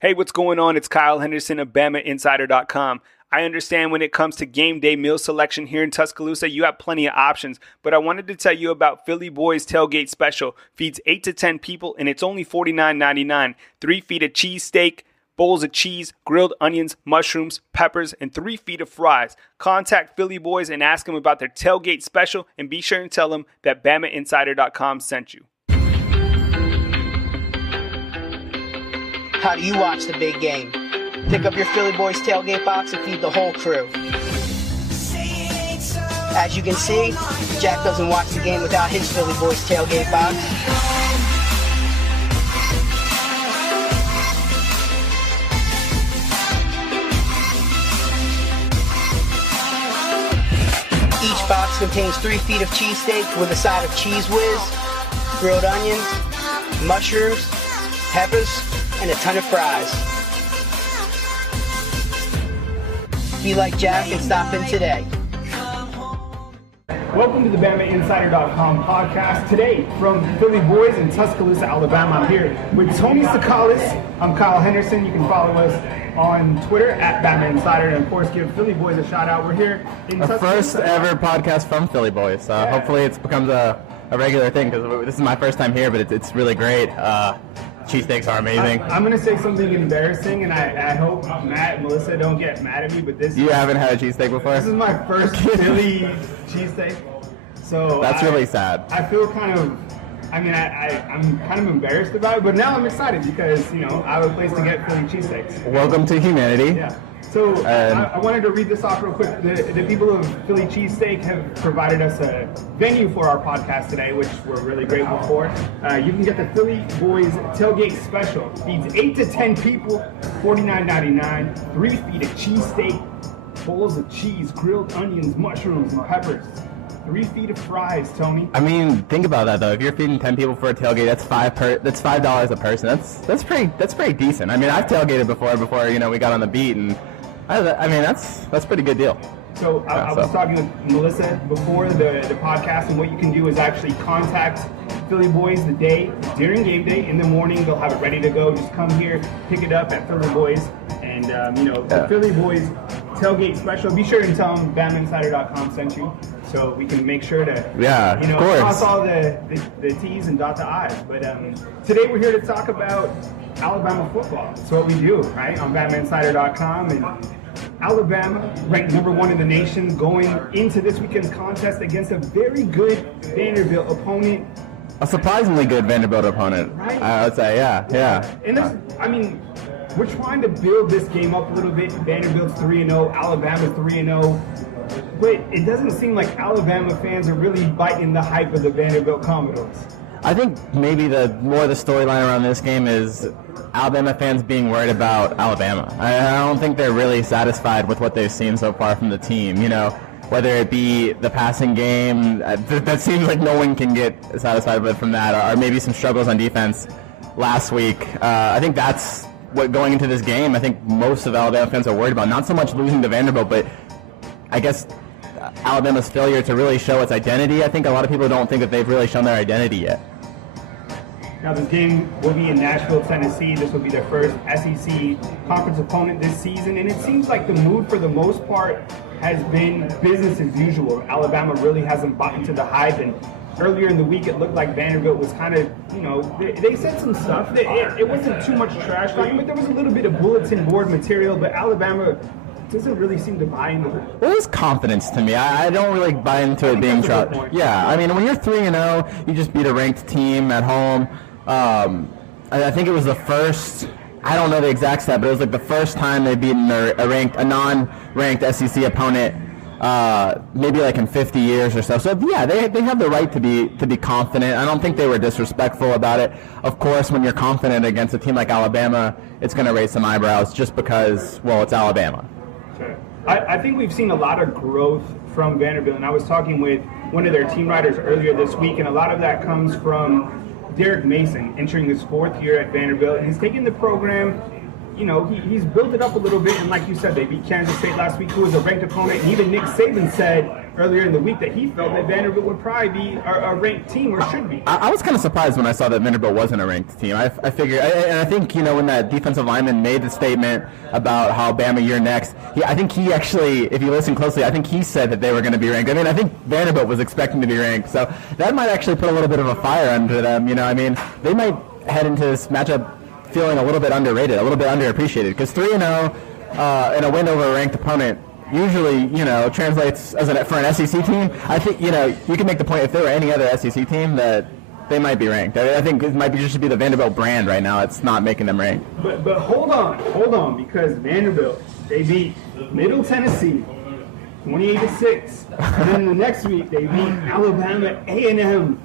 Hey, what's going on? It's Kyle Henderson of BamaInsider.com. I understand when it comes to game day meal selection here in Tuscaloosa, you have plenty of options, but I wanted to tell you about Philly Boyz Tailgate Special. Feeds 8 to 10 people, and it's only $49.99. 3 feet of cheesesteak, bowls of cheese, grilled onions, mushrooms, peppers, and 3 feet of fries. Contact Philly Boyz and ask them about their tailgate special, and be sure and tell them that BamaInsider.com sent you. How do you watch the big game? Pick up your Philly Boyz tailgate box and feed the whole crew. As you can see, Jack doesn't watch the game without his Philly Boyz tailgate box. Each box contains 3 feet of cheesesteak with a side of Cheese Whiz, grilled onions, mushrooms, peppers, and a ton of fries. Be like Jack and stop in today. Welcome to the BamaInsider.com podcast. Today, from Philly Boyz in Tuscaloosa, Alabama, I'm here with Tony Tsoukalas. I'm Kyle Henderson. You can follow us on Twitter at BamaInsider, and of course, give Philly Boyz a shout out. We're here in Tuscaloosa. First ever podcast from Philly Boyz. Hopefully, it becomes a regular thing because this is my first time here, but it's really great. Cheesesteaks are amazing. I'm going to say something embarrassing, and I hope Matt and Melissa don't get mad at me, but You haven't had a cheesesteak before? This is my first Philly cheesesteak. So that's really sad. I feel kind of, I'm kind of embarrassed about it, but now I'm excited because, I have a place to get Philly cheesesteaks. Welcome to humanity. Yeah. So I wanted to read this off real quick. The people of Philly Cheesesteak have provided us a venue for our podcast today, which we're really grateful for. You can get the Philly Boyz Tailgate Special. Feeds 8 to 10 people, $49.99. 3 feet of cheesesteak, bowls of cheese, grilled onions, mushrooms, and peppers. 3 feet of fries, Tony. I mean, think about that though. If you're feeding 10 people for a tailgate, that's $5 a person. That's pretty decent. I mean, I've tailgated before we got on the beat, and that's a pretty good deal. So I was talking with Melissa before the podcast, and what you can do is actually contact Philly Boyz the day during game day. In the morning, they'll have it ready to go. Just come here, pick it up at Philly Boyz, and the Philly Boyz Tailgate Special. Be sure and tell them BamaInsider.com sent you, so we can make sure to cross all the T's and dot the I's. But today we're here to talk about Alabama football. That's what we do, right, on BamaInsider.com. And Alabama, ranked number 1 in the nation, going into this weekend's contest against a very good Vanderbilt opponent. A surprisingly good Vanderbilt opponent, right? I would say, yeah. And we're trying to build this game up a little bit. Vanderbilt's 3-0, Alabama's 3-0. But it doesn't seem like Alabama fans are really biting the hype of the Vanderbilt Commodores. I think maybe the storyline around this game is Alabama fans being worried about Alabama. I don't think they're really satisfied with what they've seen so far from the team. Whether it be the passing game, that seems like no one can get satisfied with from that, or maybe some struggles on defense last week. I think that's what going into this game, I think most of Alabama fans are worried about. Not so much losing to Vanderbilt, but I guess Alabama's failure to really show its identity. I think a lot of people don't think that they've really shown their identity yet. Now this game will be in Nashville, Tennessee. This will be their first SEC conference opponent this season, and it seems like the mood for the most part has been business as usual. Alabama really hasn't bought into the hype, and earlier in the week it looked like Vanderbilt was kind of, they said some stuff. It wasn't too much trash talking, but there was a little bit of bulletin board material, but Alabama doesn't really seem to buy into it. Well, it's confidence to me. I don't really buy into it being trash. Yeah, I mean, when you're 3-0, you just beat a ranked team at home. I think it was the first, I don't know the exact stat, but it was like the first time they've beaten a non-ranked SEC opponent, maybe like in 50 years or so. So yeah, they have the right to be confident. I don't think they were disrespectful about it. Of course, when you're confident against a team like Alabama, it's going to raise some eyebrows just because, well, it's Alabama. Sure. I think we've seen a lot of growth from Vanderbilt, and I was talking with one of their team writers earlier this week, and a lot of that comes from Derek Mason entering his 4th year at Vanderbilt, and he's taken the program, he's built it up a little bit, and like you said, they beat Kansas State last week, who was a ranked opponent, and even Nick Saban said earlier in the week that he felt that Vanderbilt would probably be a ranked team or should be. I was kind of surprised when I saw that Vanderbilt wasn't a ranked team. I figured, and I think, when that defensive lineman made the statement about how Bama, you're next, I think he actually, if you listen closely, I think he said that they were going to be ranked. I mean, I think Vanderbilt was expecting to be ranked, so that might actually put a little bit of a fire under them. I mean, they might head into this matchup feeling a little bit underrated, a little bit underappreciated, because 3-0 in a win over a ranked opponent usually, translates for an SEC team. I think, you can make the point if there were any other SEC team that they might be ranked. I think it might just be the Vanderbilt brand right now. It's not making them ranked. But hold on, because Vanderbilt, they beat Middle Tennessee 28-6, and then the next week they beat Alabama A&M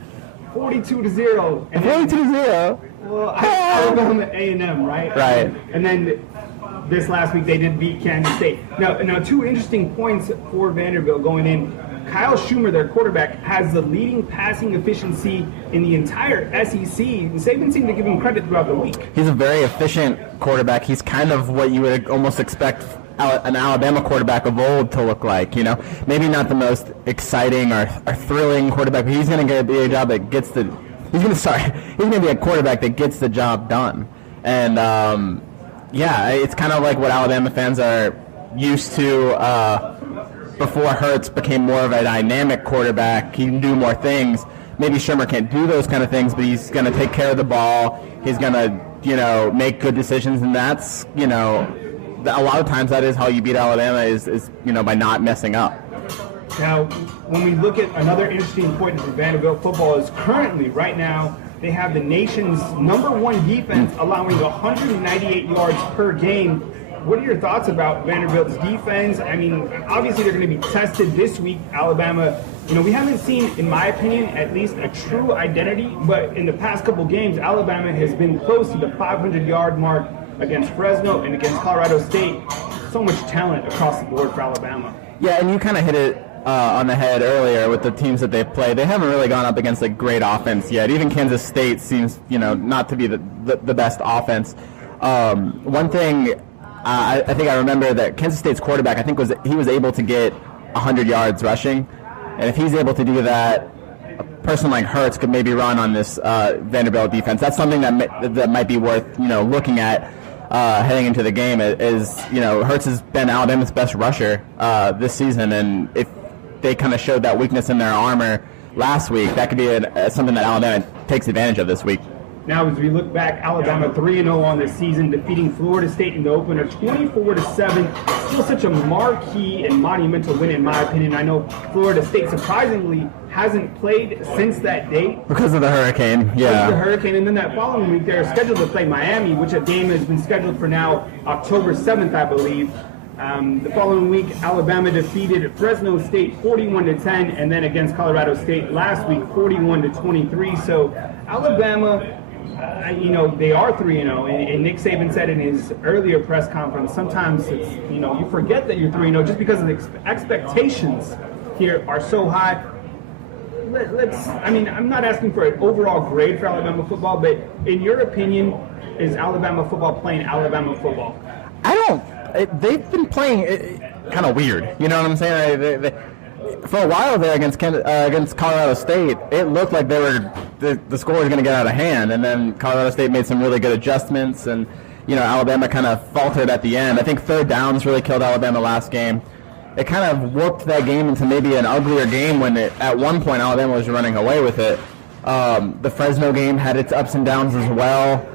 42-0. 42-0. Well, Alabama A&M, right? Right. And then this last week they did beat Kansas State. Now, two interesting points for Vanderbilt going in. Kyle Schumer, their quarterback, has the leading passing efficiency in the entire SEC. And Saban seemed to give him credit throughout the week. He's a very efficient quarterback. He's kind of what you would almost expect an Alabama quarterback of old to look like. Maybe not the most exciting or thrilling quarterback, but he's going to be a job that gets the. He's going to be a quarterback that gets the job done. And it's kind of like what Alabama fans are used to before Hurts became more of a dynamic quarterback. He can do more things. Maybe Shermer can't do those kind of things, but he's going to take care of the ball. He's going to, make good decisions, and that's, a lot of times that is how you beat Alabama is by not messing up. Now, when we look at another interesting point for Vanderbilt football is currently, right now, they have the nation's #1 defense, allowing 198 yards per game. What are your thoughts about Vanderbilt's defense? I mean, obviously they're going to be tested this week. Alabama, we haven't seen, in my opinion, at least a true identity. But in the past couple games, Alabama has been close to the 500-yard mark against Fresno and against Colorado State. So much talent across the board for Alabama. Yeah, and you kind of hit it on the head earlier with the teams that they've played. They haven't really gone up against a great offense yet. Even Kansas State seems, not to be the best offense. One thing I think I remember that Kansas State's quarterback, I think he was able to get 100 yards rushing. And if he's able to do that, a person like Hurts could maybe run on this Vanderbilt defense. That's something that might be worth, looking at heading into the game. Hurts has been Alabama's best rusher this season, and if they kind of showed that weakness in their armor last week, that could be something that Alabama takes advantage of this week. Now, as we look back, Alabama 3-0 on this season, defeating Florida State in the opener 24-7. Still such a marquee and monumental win, in my opinion. I know Florida State surprisingly hasn't played since that date. Because of the hurricane, yeah. Because of the hurricane, and then that following week they're scheduled to play Miami, which a game has been scheduled for now October 7th, I believe. The following week, Alabama defeated Fresno State 41-10, and then against Colorado State last week 41-23. So Alabama, they are 3-0, and Nick Saban said in his earlier press conference, sometimes it's, you forget that you're 3-0 just because the expectations here are so high. I'm not asking for an overall grade for Alabama football, but in your opinion, is Alabama football playing Alabama football? They've been playing kind of weird. You know what I'm saying? For a while there against Colorado State, it looked like the score was going to get out of hand, and then Colorado State made some really good adjustments, and Alabama kind of faltered at the end. I think third downs really killed Alabama last game. It kind of worked that game into maybe an uglier game when at one point Alabama was running away with it. The Fresno game had its ups and downs as well.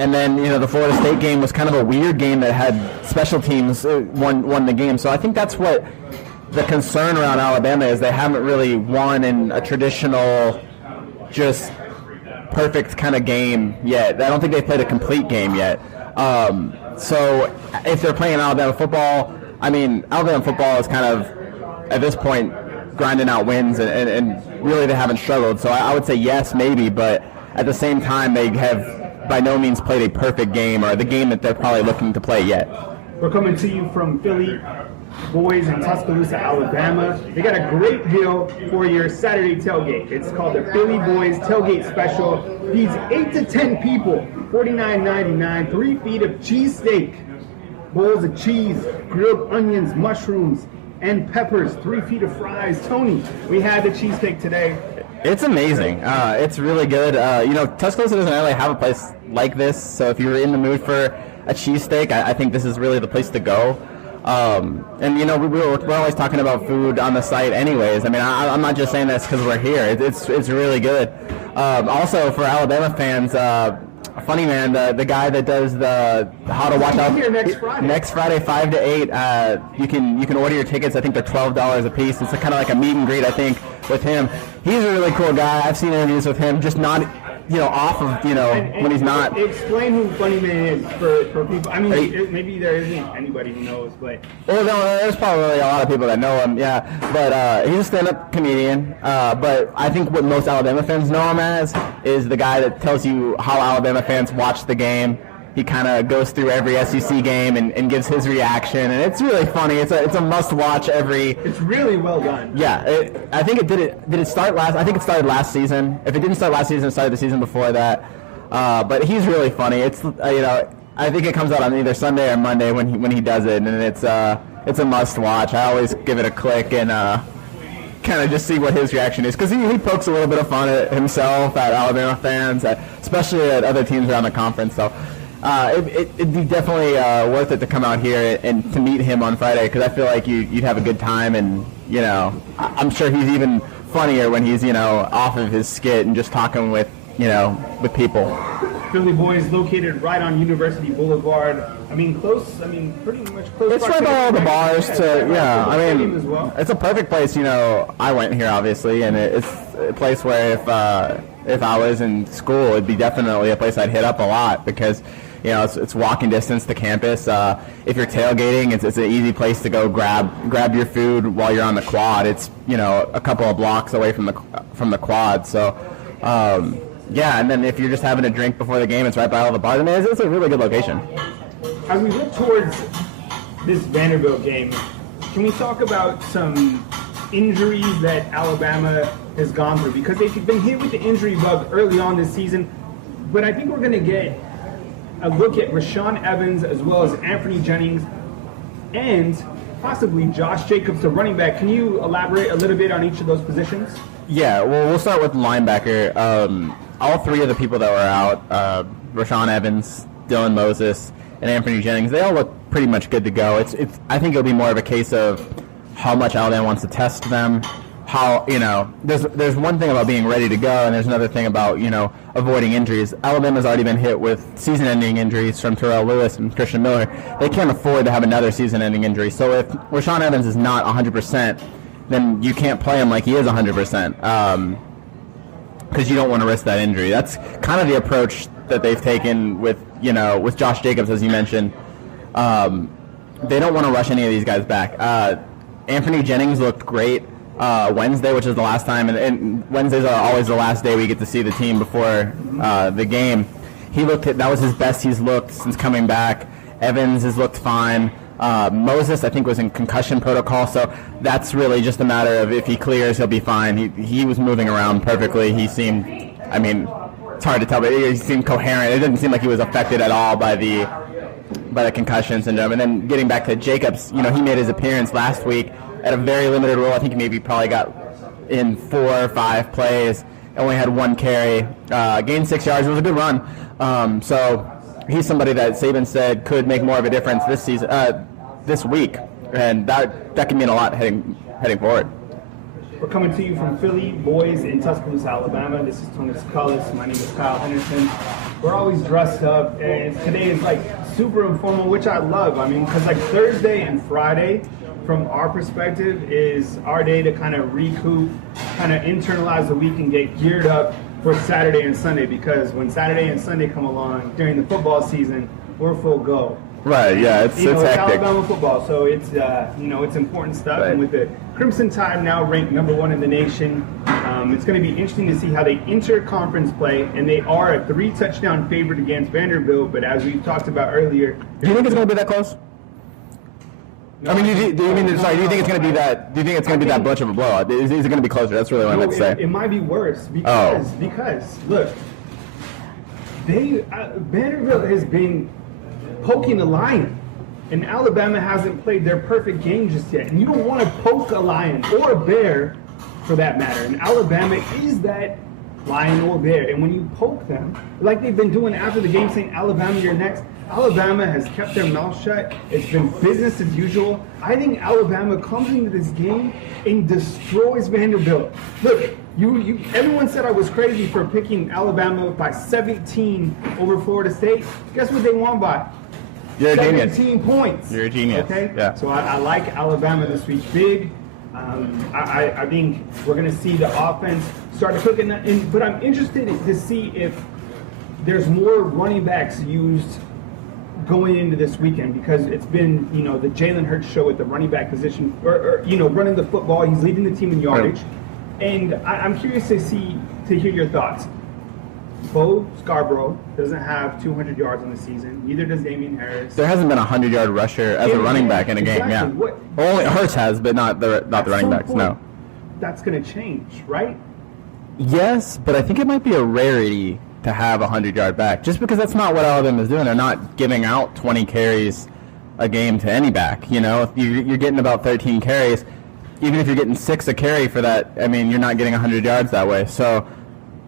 And then, the Florida State game was kind of a weird game that had special teams won the game. So I think that's what the concern around Alabama is. They haven't really won in a traditional, just perfect kind of game yet. I don't think they've played a complete game yet. So if they're playing Alabama football, Alabama football is kind of, at this point, grinding out wins, and really they haven't struggled. So I would say yes, maybe, but at the same time, they have by no means played a perfect game, or the game that they're probably looking to play yet. We're coming to you from Philly Boyz in Tuscaloosa, Alabama. They got a great deal for your Saturday tailgate. It's called the Philly Boyz Tailgate Special. Feeds 8 to 10 people, $49.99, 3 feet of cheesesteak, bowls of cheese, grilled onions, mushrooms, and peppers, 3 feet of fries. Tony, we had the cheesesteak today. It's amazing. It's really good. Tuscaloosa doesn't really have a place like this, so if you're in the mood for a cheesesteak, I think this is really the place to go. We're always talking about food on the site anyways. I mean, I'm not just saying this because we're here. It's really good. Also, for Alabama fans, Funny Man, the guy that does the How to Watch Out here next Friday 5 to 8. You can order your tickets. I think they're $12 a piece. It's kind of like a meet and greet, I think, with him. He's a really cool guy. I've seen interviews with him, just not off of when he's not. Explain who Funny Man is for people. I mean, maybe there isn't anybody who knows, but no, there's probably a lot of people that know him. Yeah, but he's a stand-up comedian. But I think what most Alabama fans know him as is the guy that tells you how Alabama fans watch the game. He kind of goes through every SEC game and gives his reaction, and it's really funny. It's a must-watch every. It's really well done. Yeah, I think it did. Did it start last? I think it started last season. If it didn't start last season, it started the season before that. But he's really funny. It's I think it comes out on either Sunday or Monday when he does it, and it's a must-watch. I always give it a click and kind of just see what his reaction is, because he pokes a little bit of fun at himself, at Alabama fans, especially at other teams around the conference. So. It'd be definitely worth it to come out here and to meet him on Friday, because I feel like you'd have a good time, and I'm sure he's even funnier when he's off of his skit and just talking with people. Philly Boyz located right on University Boulevard. I mean, close. I mean, pretty much close. It's right by all the bars. I mean, well. It's a perfect place. I went here obviously, and it's a place where if I was in school, it'd be definitely a place I'd hit up a lot, because it's walking distance to campus. If you're tailgating, it's an easy place to go grab your food while you're on the quad. It's a couple of blocks away from the quad. So and then if you're just having a drink before the game, it's right by all the bars. I mean, it's a really good location. As we look towards this Vanderbilt game, can we talk about some injuries that Alabama has gone through? Because they've been hit with the injury bug early on this season, but I think we're going to get a look at Rashaan Evans as well as Anthony Jennings and possibly Josh Jacobs, the running back. Can you elaborate a little bit on each of those positions? Yeah, well, we'll start with linebacker. All three of the people that were out, Rashaan Evans, Dylan Moses, and Anthony Jennings, they all look pretty much good to go. I think it'll be more of a case of how much Alabama wants to test them. How there's one thing about being ready to go, and there's another thing about avoiding injuries. Alabama's already been hit with season-ending injuries from Terrell Lewis and Christian Miller. They can't afford to have another season-ending injury. So if Rashaan Evans is not 100%, then you can't play him like he is 100%, because you don't want to risk that injury. That's kind of the approach that they've taken with Josh Jacobs, as you mentioned. They don't want to rush any of these guys back. Anthony Jennings looked great Wednesday, which is the last time, and Wednesdays are always the last day we get to see the team before the game. That was his best he's looked since coming back. Evans has looked fine. Moses, I think, was in concussion protocol, so that's really just a matter of if he clears, he'll be fine. He was moving around perfectly. He seemed, it's hard to tell, but he seemed coherent. It didn't seem like he was affected at all by the concussion syndrome. And then getting back to Jacobs, he made his appearance last week at a very limited role. I think he probably got in 4 or 5 plays, only had 1 carry, gained 6 yards. It was a good run. So he's somebody that Saban said could make more of a difference this season, this week, and that can mean a lot heading forward. We're coming to you from Philly Boyz in Tuscaloosa, Alabama. This is Tony Tsoukalas. My name is Kyle Henderson. We're always dressed up, and today is super informal, which I love. Because Thursday and Friday, from our perspective, is our day to kind of recoup, kind of internalize the week and get geared up for Saturday and Sunday, because when Saturday and Sunday come along during the football season, we're full go. Right, yeah, it's hectic. It's Alabama football, so it's it's important stuff. Right. And with the Crimson Tide now ranked #1 in the nation, it's going to be interesting to see how they enter conference play. And they are a 3-touchdown favorite against Vanderbilt. But as we talked about earlier, do you think it's going to be that close? No, do you think it's going to be that? Do you think it's going to be that much of a blowout? Is it going to be closer? That's really what I meant to say. It might be worse because look, Vanderbilt has been poking the lion. And Alabama hasn't played their perfect game just yet. And you don't want to poke a lion or a bear, for that matter. And Alabama is that lion or bear. And when you poke them, like they've been doing after the game, saying, Alabama, you're next, Alabama has kept their mouth shut. It's been business as usual. I think Alabama comes into this game and destroys Vanderbilt. Look, everyone said I was crazy for picking Alabama by 17 over Florida State. Guess what they won by? You're a 17 genius. points. You're a genius. Okay? Yeah. So I like Alabama this week big. I think we're going to see the offense start to cook. But I'm interested to see if there's more running backs used going into this weekend, because it's been, the Jalen Hurts show at the running back position, or running the football. He's leading the team in yardage. Right. And I'm curious to hear your thoughts. Bo Scarborough doesn't have 200 yards on the season. Neither does Damian Harris. There hasn't been a 100-yard rusher as a running back in a game. Yeah, only Hurts has, but not the running backs. No, that's going to change, right? Yes, but I think it might be a rarity to have a 100-yard back, just because that's not what Alabama is doing. They're not giving out 20 carries a game to any back. If you're getting about 13 carries, even if you're getting 6 a carry for that, I mean, you're not getting 100 yards that way. So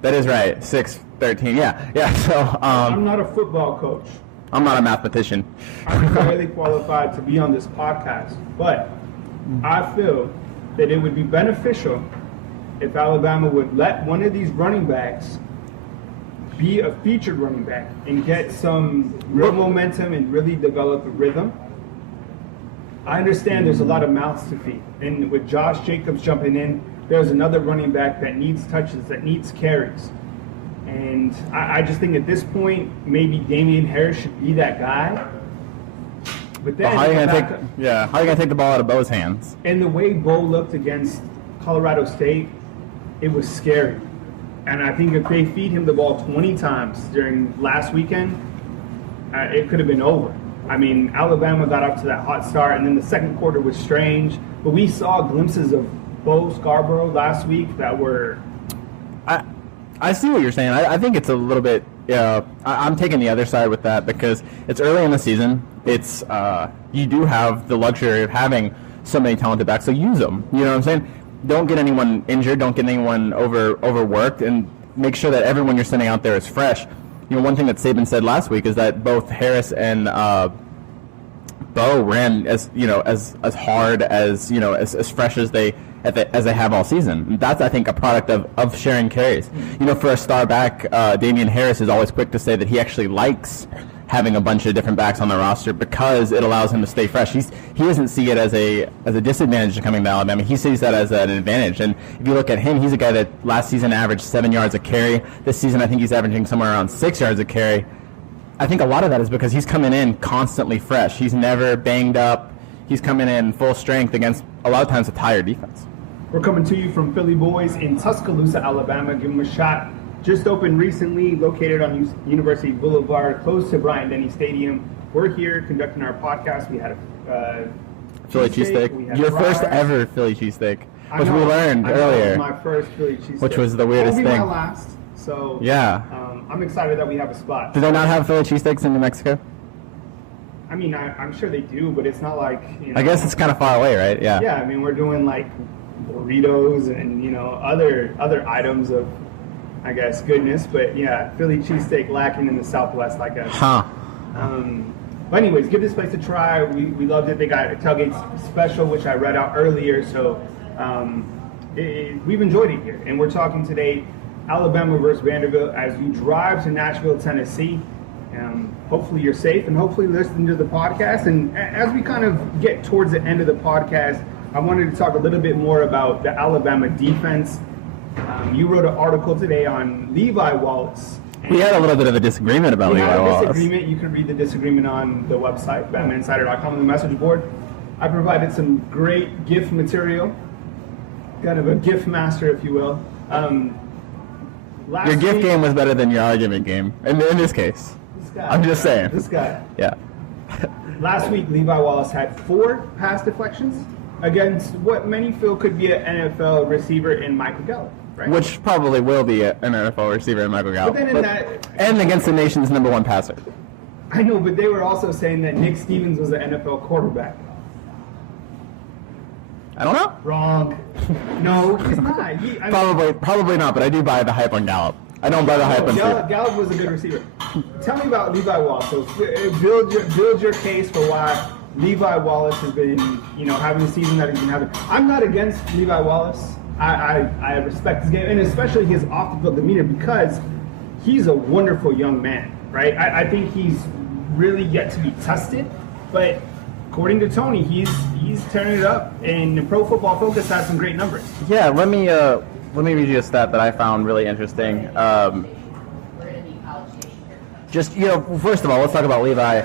that is right, 6, 13, yeah. So I'm not a football coach. I'm not a mathematician. I'm barely qualified to be on this podcast, but I feel that it would be beneficial if Alabama would let one of these running backs be a featured running back and get some real momentum and really develop a rhythm. I understand there's a lot of mouths to feed. And with Josh Jacobs jumping in, there's another running back that needs touches, that needs carries. And I just think at this point, maybe Damian Harris should be that guy. But then, how are you going to take the ball out of Bo's hands? And the way Bo looked against Colorado State, it was scary. And I think if they feed him the ball 20 times during last weekend, it could have been over. I mean, Alabama got up to that hot start, and then the second quarter was strange. But we saw glimpses of Bo Scarborough last week that were... I see what you're saying. I think it's a little bit... I'm taking the other side with that, because it's early in the season. It's you do have the luxury of having so many talented backs, so use them. You know what I'm saying? Don't get anyone injured. Don't get anyone overworked, and make sure that everyone you're sending out there is fresh. One thing that Saban said last week is that both Harris and Bo ran as hard as fresh as they have all season. And that's, I think, a product of sharing carries. For a star back, Damian Harris is always quick to say that he actually likes having a bunch of different backs on the roster because it allows him to stay fresh. He doesn't see it as a disadvantage to coming to Alabama. He sees that as an advantage. And if you look at him, he's a guy that last season averaged 7 yards a carry. This season, I think he's averaging somewhere around 6 yards a carry. I think a lot of that is because he's coming in constantly fresh. He's never banged up. He's coming in full strength against a lot of times a tired defense. We're coming to you from Philly Boyz in Tuscaloosa, Alabama. Give them a shot. Just opened recently, located on University Boulevard, close to Bryant-Denny Stadium. We're here conducting our podcast. We had a Philly cheesesteak. Your first ever Philly cheesesteak, which we learned earlier. It was my first Philly cheesesteak. Which was the weirdest thing. It'll be my last. So yeah, I'm excited that we have a spot. Do they not have Philly cheesesteaks in New Mexico? I mean, I'm sure they do, but it's not like... I guess it's kind of far away, right? Yeah. Yeah, I mean, we're doing like burritos and, other items of, I guess, goodness. But yeah, Philly cheesesteak lacking in the Southwest, I guess. Huh. But anyways, give this place a try. We loved it. They got a tailgate special, which I read out earlier. So we've enjoyed it here. And we're talking today Alabama versus Vanderbilt as you drive to Nashville, Tennessee. Hopefully you're safe and hopefully listening to the podcast. And as we kind of get towards the end of the podcast, I wanted to talk a little bit more about the Alabama defense. You wrote an article today on Levi Wallace. We had a little bit of a disagreement about Levi Wallace. You can read the disagreement on the website, BamaInsider.com, on the message board. I provided some great GIF material, kind of a GIF master, if you will. Your GIF game was better than your argument game, in this case. I'm just saying. This guy. Yeah. Last week, Levi Wallace had 4 pass deflections against what many feel could be an NFL receiver in Michael Gallup, right? Which probably will be an NFL receiver in Michael Gallup. But then and against the nation's #1 passer. I know, but they were also saying that Nick Stevens was an NFL quarterback. I don't know. Wrong. No, he's not. Probably not, but I do buy the hype on Gallup. I don't buy the hype on Gallup was a good receiver. Tell me about Levi Wallace. So build your case for why Levi Wallace has been, having the season that he's been having. I'm not against Levi Wallace. I respect his game, and especially his off-the-field demeanor, because he's a wonderful young man, right? I think he's really yet to be tested, but according to Tony, he's turning it up, and Pro Football Focus has some great numbers. Yeah, let me read you a stat that I found really interesting. First of all, let's talk about Levi.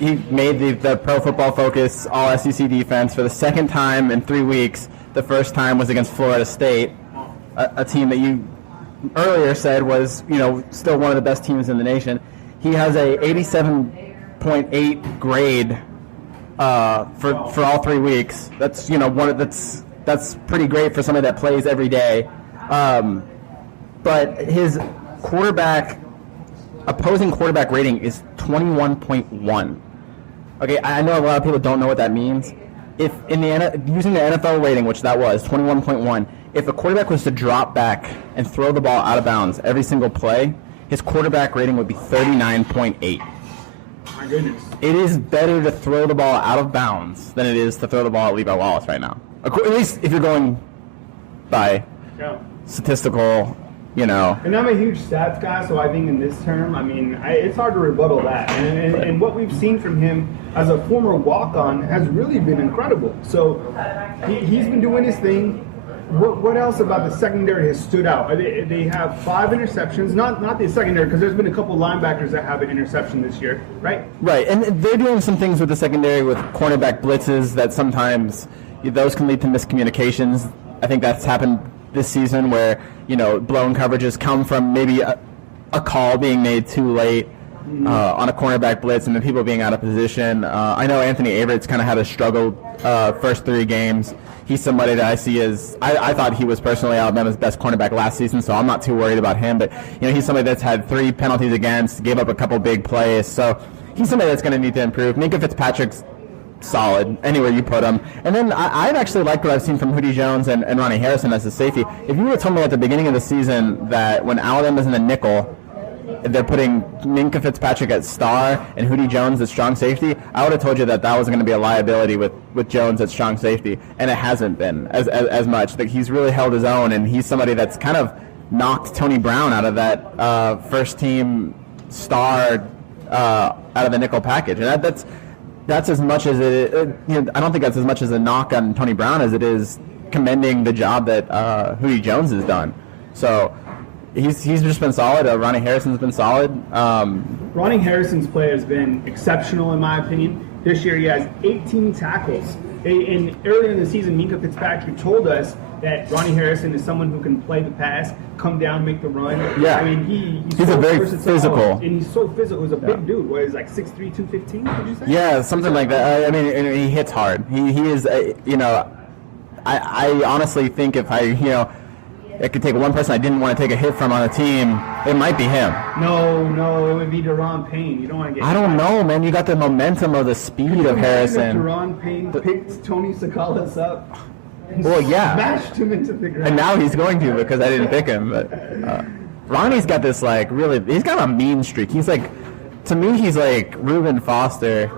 He made the Pro Football Focus All-SEC defense for the second time in 3 weeks. The first time was against Florida State, a team that you earlier said was, still one of the best teams in the nation. He has a 87.8 grade for all 3 weeks. That's that's pretty great for somebody that plays every day. But his opposing quarterback rating is 21.1. Okay, I know a lot of people don't know what that means. If using the NFL rating, which that was 21.1, if a quarterback was to drop back and throw the ball out of bounds every single play, his quarterback rating would be 39.8. My goodness. It is better to throw the ball out of bounds than it is to throw the ball at Levi Wallace right now. At least if you're going by statistical, And I'm a huge stats guy, so I think in this term, it's hard to rebuttal that. And what we've seen from him as a former walk-on has really been incredible. So he's been doing his thing. What else about the secondary has stood out? They have 5 interceptions, not the secondary, because there's been a couple linebackers that have an interception this year, right? Right, and they're doing some things with the secondary with cornerback blitzes that sometimes those can lead to miscommunications. I think that's happened this season where, blown coverages come from maybe a call being made too late on a cornerback blitz and then people being out of position. I know Anthony Averett's kind of had a struggle first 3 games. He's somebody that I see as I thought he was personally Alabama's best cornerback last season, so I'm not too worried about him. But he's somebody that's had 3 penalties against, gave up a couple big plays, so he's somebody that's going to need to improve. Minka Fitzpatrick's solid anywhere you put him. And then I've actually liked what I've seen from Hootie Jones and Ronnie Harrison as a safety. If you would have told me at the beginning of the season that when Alabama's in the nickel, they're putting Minka Fitzpatrick at star and Hootie Jones at strong safety, I would have told you that was going to be a liability with Jones at strong safety, and it hasn't been as much. Like, he's really held his own, and he's somebody that's kind of knocked Tony Brown out of that first-team star out of the nickel package, and that's as much as it. I don't think that's as much as a knock on Tony Brown as it is commending the job that Hootie Jones has done. So. He's just been solid. Ronnie Harrison's been solid. Ronnie Harrison's play has been exceptional, in my opinion. This year he has 18 tackles. And earlier in the season, Minka Fitzpatrick told us that Ronnie Harrison is someone who can play the pass, come down, make the run. Yeah. He's so a very versatile, physical. And he's so physical. He's a big dude. What is like 6'3", 215, would you say? Yeah, something like that. And he hits hard. He is, I honestly think if I could take one person I didn't want to take a hit from on a team, it might be him. No, it would be Deron Payne. You don't want to get I don't know, man. You got the momentum of the speed of Harrison. Deron Payne picked Tony Tsoukalas up. Well, yeah. Smashed him into the ground. And now he's going to because I didn't pick him. But Ronnie's got this, he's got a mean streak. He's to me, he's like Reuben Foster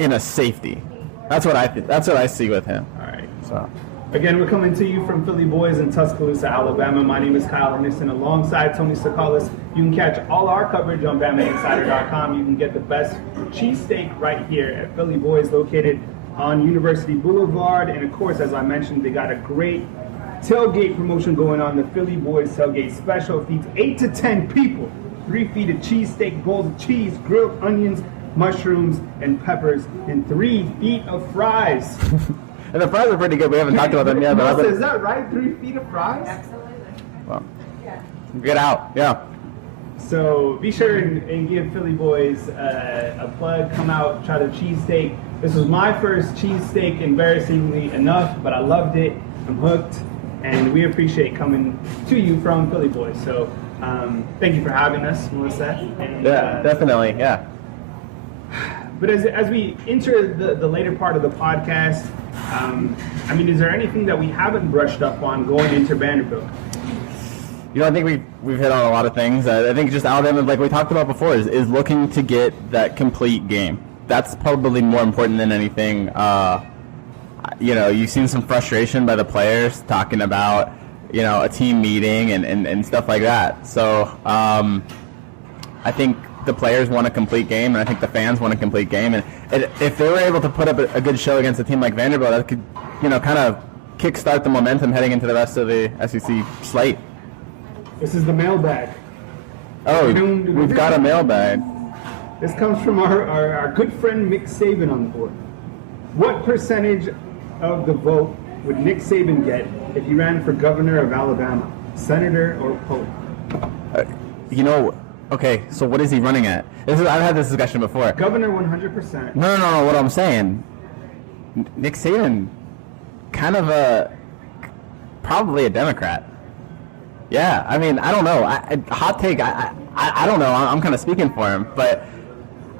in a safety. That's what I see with him. All right. So. Again, we're coming to you from Philly Boyz in Tuscaloosa, Alabama. My name is Kyle Henderson alongside Tony Tsoukalas. You can catch all our coverage on BamaInsider.com. You can get the best cheesesteak right here at Philly Boyz, located on University Boulevard. And of course, as I mentioned, they got a great tailgate promotion going on. The Philly Boyz tailgate special feeds 8 to 10 people. 3 feet of cheesesteak, bowls of cheese, grilled onions, mushrooms, and peppers, and 3 feet of fries. And the fries are pretty good. We haven't talked about them yet. But is that right? 3 feet of fries? Absolutely. Well, get out. Yeah. So be sure and give Philly Boyz a plug. Come out, try the cheesesteak. This was my first cheesesteak, embarrassingly enough, but I loved it. I'm hooked, and we appreciate coming to you from Philly Boyz. So thank you for having us, Melissa. And, yeah, definitely. Yeah. But as we enter the later part of the podcast, I mean, is there anything that we haven't brushed up on going into Vanderbilt? You know, I think we've hit on a lot of things. I think just Alabama, like we talked about before, is looking to get that complete game. That's probably more important than anything. You know, you've seen some frustration by the players talking about, you know, a team meeting and stuff like that. So I think the players want a complete game, and I think the fans want a complete game. And if they were able to put up a good show against a team like Vanderbilt, that could, you know, kind of kickstart the momentum heading into the rest of the SEC slate. This is the mailbag. Oh, we've got a mailbag. This comes from our good friend Nick Saban on the board. What percentage of the vote would Nick Saban get if he ran for governor of Alabama, senator or pope? You know, okay, so what is he running at? I've had this discussion before. Governor 100%. No, what I'm saying, Nick Saban, kind of probably a Democrat. Yeah, I mean, I don't know. Hot take, I don't know. I'm kind of speaking for him, but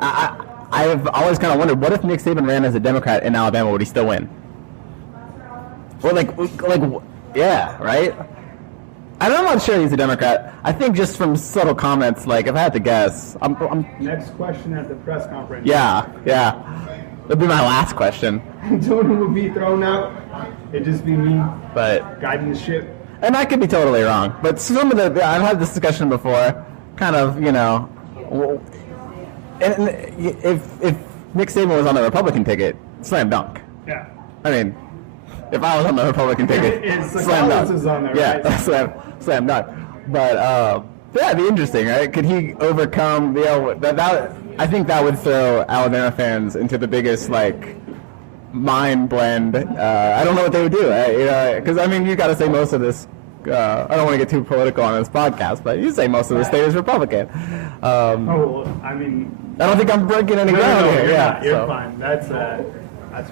I've always kind of wondered, what if Nick Saban ran as a Democrat in Alabama? Would he still win? Or like, yeah, right? I'm not sure he's a Democrat. I think just from subtle comments, like, if I had to guess, I'm Next question at the press conference. Yeah. That'd be my last question. Tony would be thrown out. It'd just be me, But guiding the ship. And I could be totally wrong, but some of I've had this discussion before, kind of, you know, and if Nick Saban was on the Republican ticket, slam dunk. Yeah. I mean, if I was on the Republican ticket, slam dunk. Is on there, yeah, right? slam dunk. But that'd be interesting, right? Could he overcome, you know, that I think that would throw Alabama fans into the biggest, like, mind blend. I don't know what they would do, because I mean, you got to say most of this. I don't want to get too political on this podcast, but you say most of the state is Republican. I mean, I don't think I'm breaking any ground here. You're fine. That's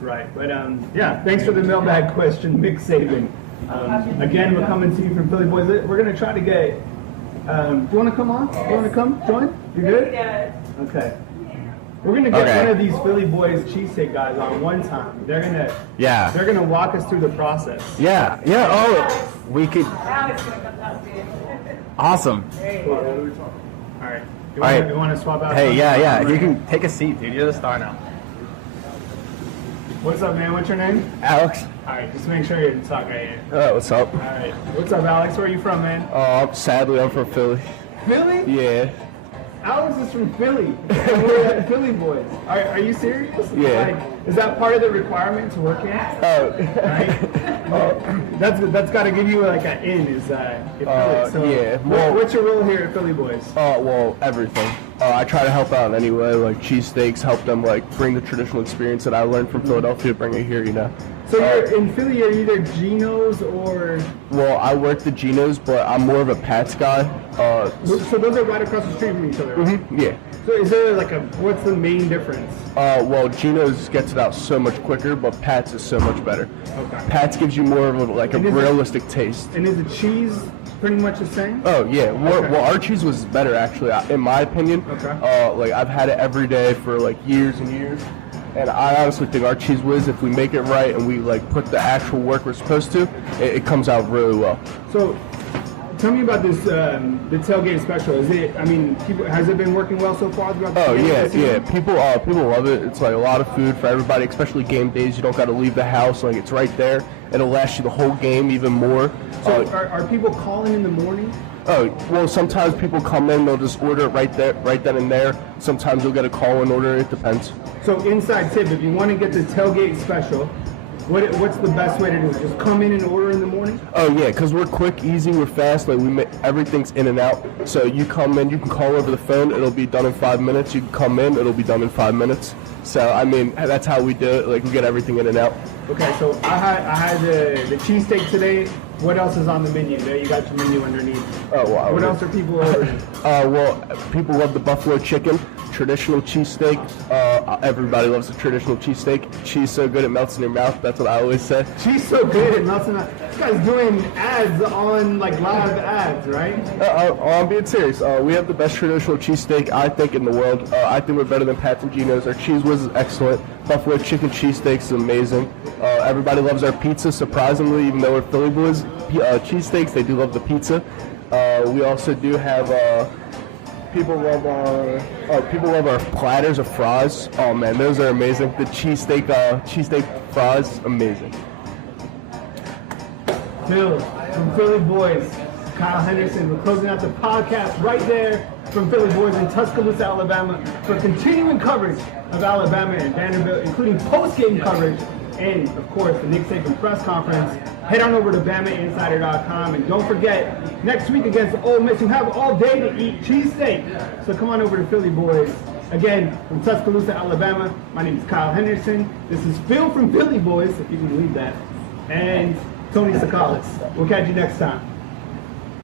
right. But yeah, thanks for the mailbag question, Nick Saban. Again, we're coming to you from Philly Boys. We're gonna try to get. Do you want to come on? Do you want to come join? You good? Yeah. Okay. We're gonna get one of these Philly Boys cheesesteak guys on one time. They're gonna walk us through the process. Yeah. Oh, we could. Awesome. All right. You want to swap out? Hey, yeah. You can take a seat, dude. You're the star now. What's up, man? What's your name? Alex. All right, just make sure you're talking right here. What's up? All right. What's up, Alex? Where are you from, man? Sadly, I'm from Philly. Philly? Yeah. Alex is from Philly. We're at Philly Boys. Are you serious? Yeah. Like, is that part of the requirement to work here? Right? That's got to give you like an in. Is Philly. So yeah. What's your role here at Philly Boys? Well, everything. I try to help out in any way, like cheesesteaks, help them like bring the traditional experience that I learned from Philadelphia, bring it here, you know. So you're in Philly, you're either Geno's or... Well, I work the Geno's, but I'm more of a Pat's guy. So those are right across the street from each other, right? Mm-hmm, yeah. So is there like what's the main difference? Well, Geno's gets it out so much quicker, but Pat's is so much better. Okay. Pat's gives you more of a realistic taste. And is the cheese pretty much the same? Oh, yeah. Well, our cheese was better, actually, in my opinion. Okay. Like, I've had it every day for, like, years and years. And I honestly think our cheese whiz, if we make it right and we, like, put the actual work we're supposed to, it comes out really well. So, tell me about this, the tailgate special. Has it been working well so far throughout the season? Yeah. People love it. It's, like, a lot of food for everybody, especially game days. You don't got to leave the house. Like, it's right there. It'll last you the whole game, even more. So, are people calling in the morning? Oh, well, sometimes people come in, they'll just order it right then and there. Sometimes you'll get a call-in order. It depends. So, inside tip, if you want to get the tailgate special, what's the best way to do it? Just come in and order in the morning? Oh, yeah, because we're quick, easy, we're fast. Like, everything's in and out. So you come in, you can call over the phone. It'll be done in 5 minutes. You can come in, it'll be done in 5 minutes. So, I mean, that's how we do it. Like, we get everything in and out. Okay, so I had the cheesesteak today. What else is on the menu? There, you got your menu underneath. Oh, wow. What else are people ordering? Well, people love the buffalo chicken. traditional cheesesteak. Everybody loves the traditional cheesesteak. Cheese so good it melts in your mouth. That's what I always say. Cheese so good it melts in my... This guy's doing ads on, like, live ads, right? I'm being serious. We have the best traditional cheesesteak, I think, in the world. I think we're better than Pat's and Gino's. Our Cheese Whiz is excellent. Buffalo chicken cheesesteak is amazing. Everybody loves our pizza, surprisingly, even though we're Philly boys. Cheesesteaks, they do love the pizza. We also do have... People love our platters of fries. Oh man, those are amazing. The cheesesteak fries, amazing. Phil, from Philly Boys, Kyle Henderson. We're closing out the podcast right there from Philly Boys in Tuscaloosa, Alabama, for continuing coverage of Alabama and Vanderbilt, including post-game coverage and, of course, the Nick Saban press conference. Head on over to BamaInsider.com, and don't forget, next week against Ole Miss, you have all day to eat cheesesteak. So come on over to Philly Boys. Again, from Tuscaloosa, Alabama, my name is Kyle Henderson. This is Phil from Philly Boys, if you can believe that, and Tony Tsoukalas. We'll catch you next time.